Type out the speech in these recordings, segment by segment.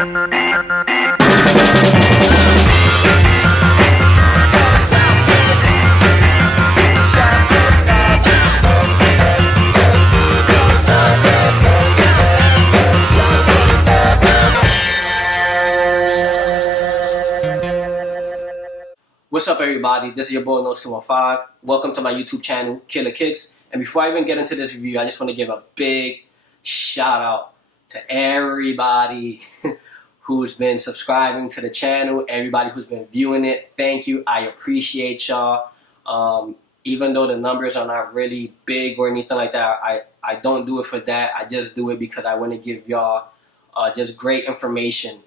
What's up, everybody? This is your boy Notes 215. Welcome to my YouTube channel, Killa Kicks. And before I even get into this review, I just want to give a big shout out to everybody who's been subscribing to the channel, everybody who's been viewing it. Thank you. I appreciate y'all. Even though the numbers are not really big or anything like that, I don't do it for that. I just do it because I want to give y'all just great information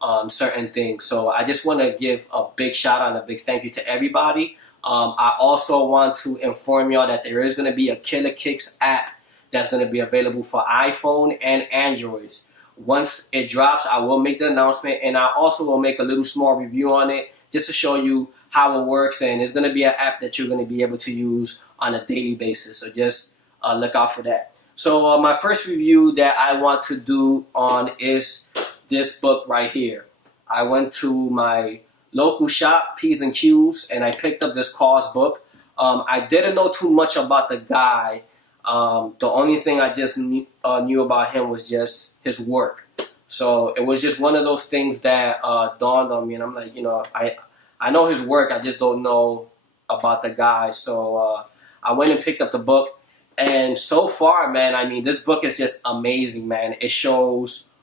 on certain things. So I just want to give a big shout out and a big thank you to everybody. I also want to inform y'all that there is going to be a Killa Kicks app that's going to be available for iPhone and Androids. Once it drops, I will make the announcement, and I also will make a little small review on it just to show you how it works. And it's going to be an app that you're going to be able to use on a daily basis. So just look out for that. So my first review that I want to do on is this book right here. I went to my local shop, P's and Q's, and I picked up this Kaws book. I didn't know too much about the guy. The only thing I just knew about him was just his work. So it was just one of those things that dawned on me, and I'm like, you know, I know his work, I just don't know about the guy. So I went and picked up the book, and so far, man, I mean, this book is just amazing, man. It shows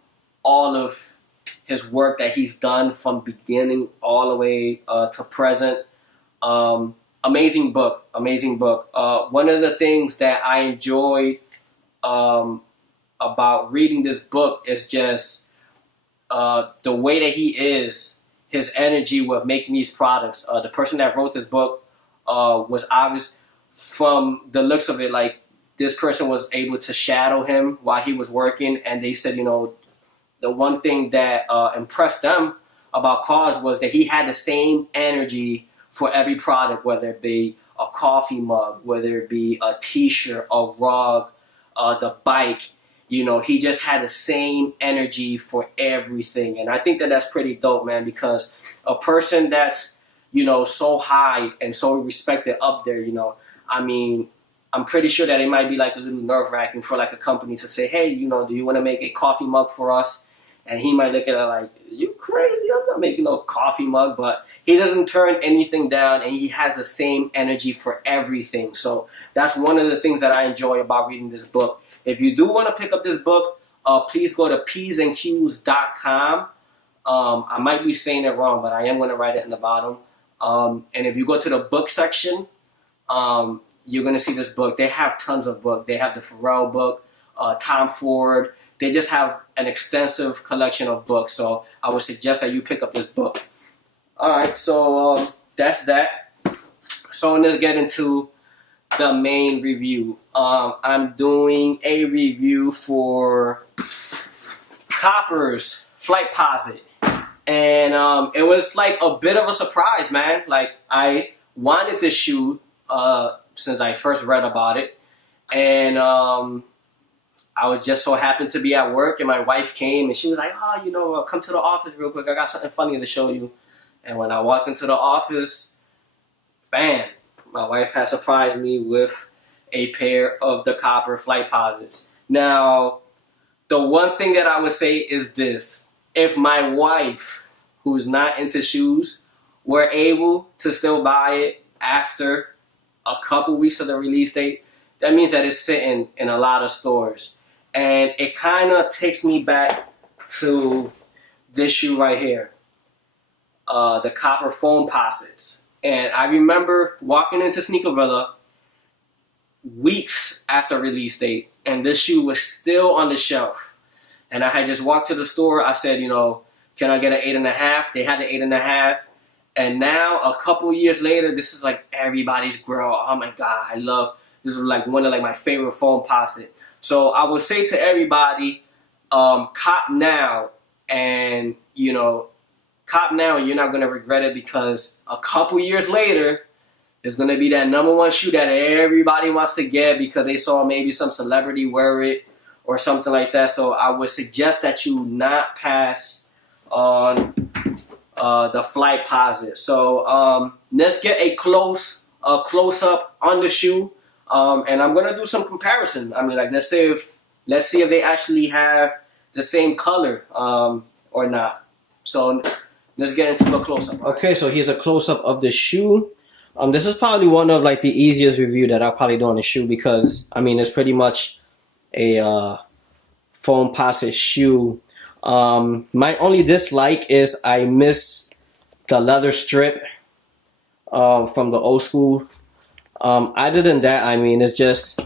all of his work that he's done from beginning all the way to present. Amazing book, amazing book. One of the things that I enjoyed about reading this book is just the way that he is, his energy with making these products. The person that wrote this book was obvious from the looks of it, like this person was able to shadow him while he was working, and they said, you know, the one thing that impressed them about Kaws was that he had the same energy for every product, whether it be a coffee mug, whether it be a t-shirt, a rug, the bike. You know, he just had the same energy for everything. And I think that that's pretty dope, man, because a person that's, you know, so high and so respected up there, you know, I mean, I'm pretty sure that it might be like a little nerve-wracking for like a company to say, hey, you know, do you want to make a coffee mug for us? And he might look at it like, you crazy? I'm not making no coffee mug. But he doesn't turn anything down, and he has the same energy for everything. So that's one of the things that I enjoy about reading this book. If you do want to pick up this book, please go to psandqs.com. I might be saying it wrong, but I am going to write it in the bottom. And if you go to the book section, you're going to see this book. They have tons of books. They have the Pharrell book, Tom Ford. They just have an extensive collection of books. So I would suggest that you pick up this book. All right, so that's that. So let's get into the main review. I'm doing a review for Copper's Flightposite. And it was like a bit of a surprise, man. Like, I wanted this shoe since I first read about it. And I was just so happened to be at work, and my wife came, and she was like, oh, you know, come to the office real quick. I got something funny to show you. And when I walked into the office, bam, my wife had surprised me with a pair of the Copper Flightposites. Now, the one thing that I would say is this. If my wife, who's not into shoes, were able to still buy it after a couple weeks of the release date, that means that it's sitting in a lot of stores. And it kind of takes me back to this shoe right here, the Copper Foamposites. And I remember walking into Sneaker Villa weeks after release date, and this shoe was still on the shelf. And I had just walked to the store. I said, you know, can I get an 8.5? They had an 8.5. And now, a couple years later, this is like everybody's girl. Oh my God, I love, this is like one of like my favorite Foamposite. So I would say to everybody, cop now, and you know, cop now, and you're not gonna regret it, because a couple years later, it's gonna be that #1 shoe that everybody wants to get because they saw maybe some celebrity wear it or something like that. So I would suggest that you not pass on the Flightposite. So let's get a close up on the shoe, and I'm gonna do some comparison. I mean, like let's see if they actually have the same color or not. So let's get into the close up. Okay, so here's a close up of the shoe. This is probably one of like the easiest review that I'll probably do on the shoe, because I mean it's pretty much a Foamposite shoe. My only dislike is I miss the leather strip from the old school. Other than that, I mean it's just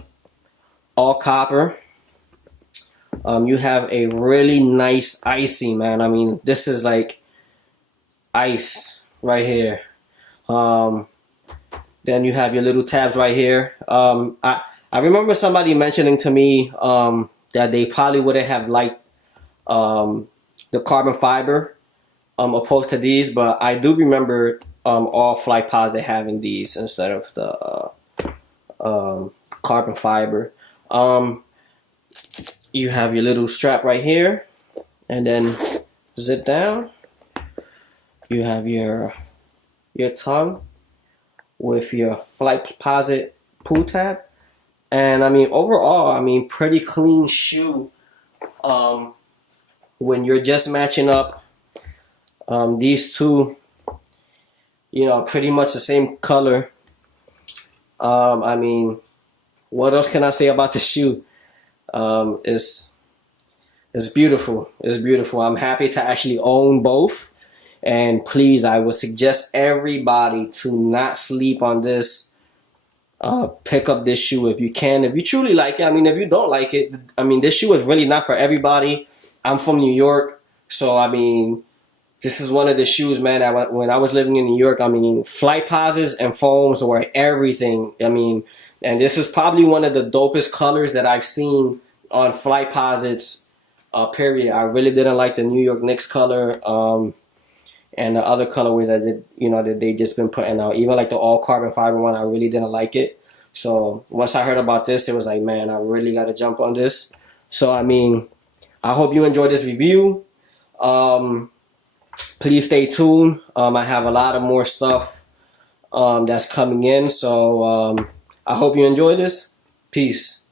all copper. You have a really nice icy, man. I mean this is like ice right here. Then you have your little tabs right here. I remember somebody mentioning to me that they probably wouldn't have liked the carbon fiber opposed to these, but I do remember all Flightposite having these instead of the carbon fiber. You have your little strap right here, and then zip down. You have your tongue with your Flightposite pull tab, and I mean overall, I mean pretty clean shoe. When you're just matching up these two, you know, pretty much the same color. I mean, what else can I say about the shoe? It's beautiful. It's beautiful. I'm happy to actually own both. And please, I would suggest everybody to not sleep on this. Pick up this shoe if you can. If you truly like it. I mean, if you don't like it, I mean, this shoe is really not for everybody. I'm from New York, so I mean, this is one of the shoes, man, that when I was living in New York, I mean, Flightposites and foams were everything. I mean, and this is probably one of the dopest colors that I've seen on Flightposites, period. I really didn't like the New York Knicks color. And the other colorways that they just been putting out, even like the all carbon fiber one, I really didn't like it. So once I heard about this, it was like, man, I really got to jump on this. So I mean, I hope you enjoyed this review. Please stay tuned. I have a lot of more stuff that's coming in. So I hope you enjoy this. Peace.